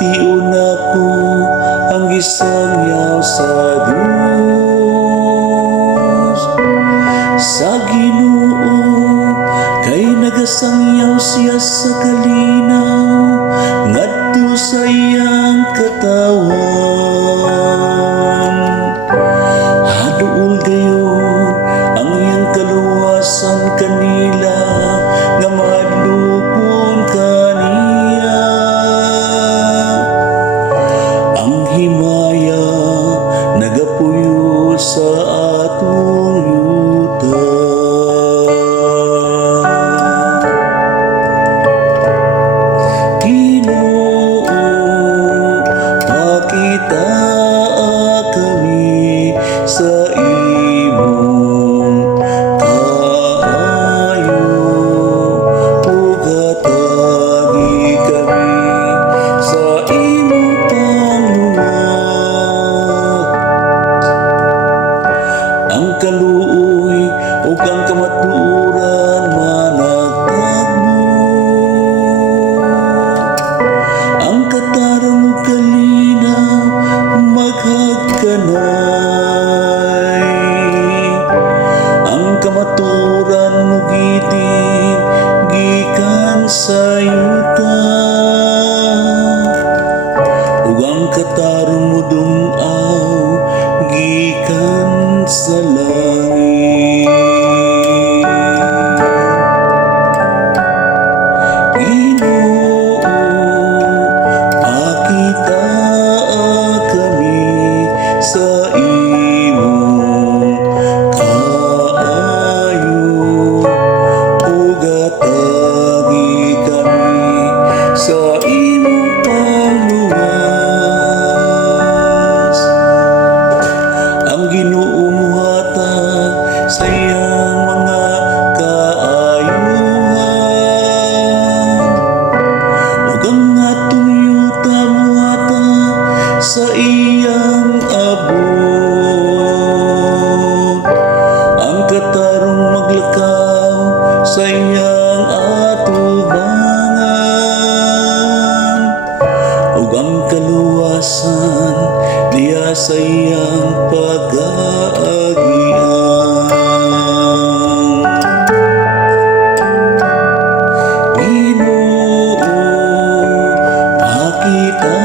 Tion ako ang isang yaw sa Diyos. Sa Ginoo kay nagasangyaw siya sa kalinaw, ngadto sa iyang katawan. Haduol gayon ang iyang kaluwasan kanila, nga mahadlokon kaniya. Ang himaya nagapuyo sa atong yuta. Ginoo, pakita kami sa imong kaayo, ug hatagi kami sa imong pangluwa. Ang kaluoy ug ang kamatuoran managtagbo, ang katarong ug kalinaw maghagkanay. Ang kamatuoran mo gidin gikan sa yuta, ug ang katarong mo dum-aw gikan sa langit. Ginoo, pakita kami sa imong kaayo, ug hatagi kami sa imong pangluwas. Ang Ginoo muhatag sa iyang mga kaayuhan, ug ang atong yuta muhatag sa iyang abot. Ang katarong maglakaw sa iyang atubangan, ug ang kaluwasan diya sa iyang pag-aagian. Ginoo, pakita